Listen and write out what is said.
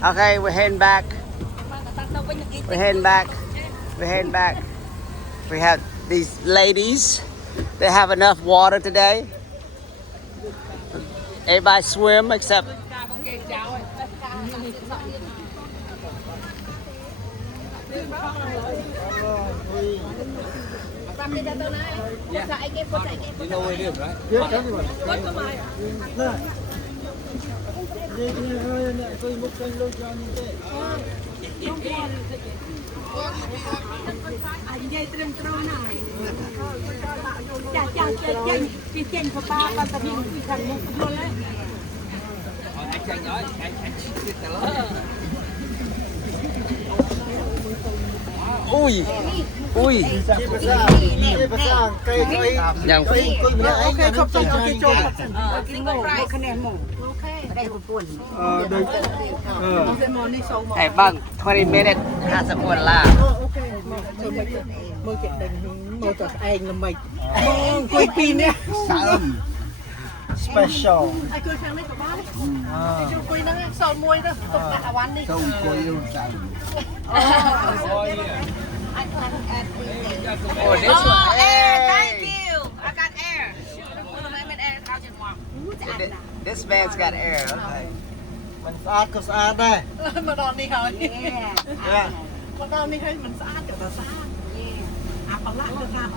Okay, we're heading back. We're heading back. We're heading back. We have these ladies. They have enough water today. Everybody swim except. You know where it is, right? Yeah, everyone. Anh dây trơn trâu này. Chà trên của ba con tập hình bị thành một luôn đấy. Anh Tranh nói, anh biết cả lớn. Ui, ui. Yang Ok, chụp chụp ok chụp. Kinh ngộ,คะแนนหมู่โอเคได้คนป่วนmồ đi sâu mồ. Hey, bang, 20 minutes has a one la. Ok, mơ chuyện đình mơ cho anh là mình. Mơ quay pin nhé. Special. Ai cười khang đấy của ba đấy. Chú quay nó sầu môi đó, tục cả quán đi. Không có yêu chàng. Oh, this one. Thank Hey. you. I got air. This man's got air. Okay. Mình sát có sát đây. Mà đòn đi hỏi. Yeah. Mà đòn đi hơi mình sát kiểu là sát. À, bằng lặng được nào.